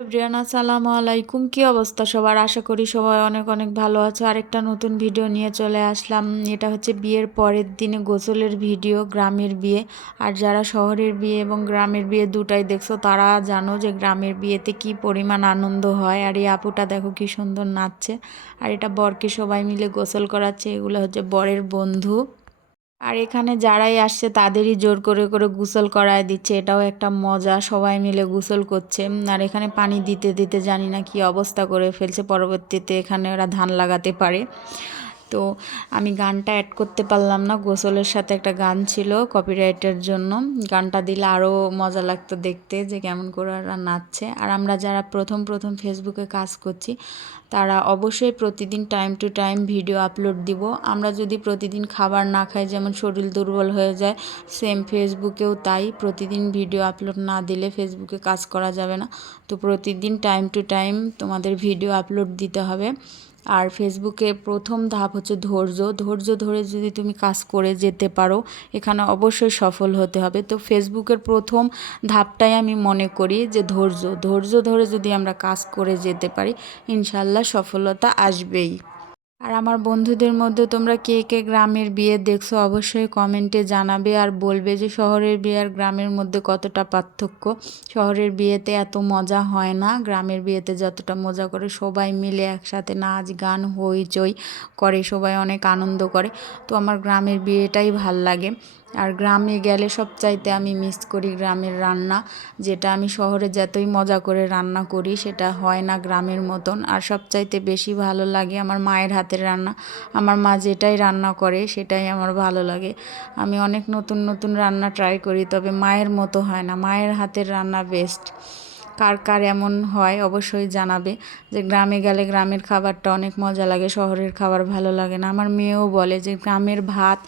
Everyone আসসালামু আলাইকুম। কি অবস্থা সবার? আশা করি সবাই অনেক অনেক ভালো আছো। আরেকটা নতুন ভিডিও নিয়ে চলে আসলাম। এটা হচ্ছে বিয়ের পরের দিনে গোসলের ভিডিও, গ্রামের বিয়ে। আর যারা শহরের বিয়ে এবং গ্রামের বিয়ে দুটাই দেখছো তারা জানো যে গ্রামের বিয়েতে কি পরিমাণ আনন্দ হয়। আর এই আপুটা দেখো কি সুন্দর নাচছে। আর এটা বরকে সবাই মিলে গোসল করাচ্ছে। এগুলো হচ্ছে বরের বন্ধু। আর এখানে যারাই আসছে তাদেরই জোর করে করে গোসল করায় দিচ্ছে, এটাও একটা মজা। সবাই মিলে গোসল করছে। আর এখানে পানি দিতে দিতে জানি না কি অবস্থা করে ফেলছে, পরবর্তীতে এখানে ওরা ধান লাগাতে পারে। তো আমি গানটা অ্যাড করতে পারলাম না, গোসলের সাথে একটা গান ছিল কপিরাইটের জন্য। গানটা দিলে আরও মজা লাগতো দেখতে যে কেমন করে ওরা নাচছে। আর আমরা যারা প্রথম প্রথম ফেসবুকে কাজ করছি তারা অবশ্যই প্রতিদিন time to time video upload দিব। আমরা যদি প্রতিদিন খাবার না খাই, যেমন শরীর দুর্বল হয়ে যায়, সেম ফেসবুকেও তাই। প্রতিদিন ভিডিও আপলোড না দিলে ফেসবুকে কাজ করা যাবে না। তো প্রতিদিন টাইম টু টাইম তোমাদের ভিডিও আপলোড দিতে হবে। আর ফেসবুকে প্রথম ধাপ হচ্ছে ধৈর্য। ধৈর্য ধরে যদি তুমি কাজ করে যেতে পারো, এখানে অবশ্যই সফল হতে হবে। তো ফেসবুকের প্রথম ধাপটাই আমি মনে করি যে ধৈর্য। ধৈর্য ধরে যদি আমরা কাজ করে যেতে পারি, ইনশাল্লাহ সফলতা আসবেই। আর আমার বন্ধুদের মধ্যে তোমরা কে কে গ্রামের বিয়ে দেখছো অবশ্যই কমেন্টে জানাবে। আর বলবে যে শহরের বিয়ে আর গ্রামের মধ্যে কতটা পার্থক্য। শহরের বিয়েতে এত মজা হয় না, গ্রামের বিয়েতে যতটা মজা করে সবাই মিলে একসাথে নাচ গান হইচই করে, সবাই অনেক আনন্দ করে। তো আমার গ্রামের বিয়েটাই ভাল লাগে। আর গ্রামে গেলে সবচাইতে আমি মিস করি গ্রামের রান্না, যেটা আমি শহরে যতই মজা করে রান্না করি সেটা হয় না গ্রামের মতন। আর সবচাইতে বেশি ভালো লাগে আমার মায়ের হাতের রান্না। আমার মা যেটাই রান্না করে সেটাই আমার ভালো লাগে। আমি অনেক নতুন নতুন রান্না ট্রাই করি, তবে মায়ের মতো হয় না। মায়ের হাতের রান্না বেস্ট। কার কার এমন হয় অবশ্যই জানাবে যে গ্রামে গেলে গ্রামের খাবারটা অনেক মজা লাগে, শহরের খাবার ভালো লাগে না। আমার মেয়েও বলে যে গ্রামের ভাত,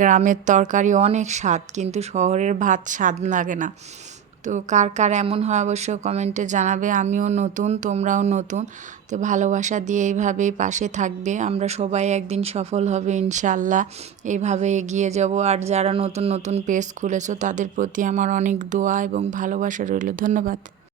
গ্রামের তরকারি অনেক স্বাদ, কিন্তু শহরের ভাত স্বাদ লাগে না। তো কার কার এমন হয় অবশ্যই কমেন্টে জানাবে। আমিও নতুন, তোমরাও নতুন। তো ভালোবাসা দিয়ে এইভাবেই পাশে থাকবে, আমরা সবাই একদিন সফল হবে ইনশাল্লাহ। এইভাবে এগিয়ে যাব। আর যারা নতুন নতুন পেজ খুলেছো তাদের প্রতি আমার অনেক দোয়া এবং ভালোবাসা রইল। ধন্যবাদ।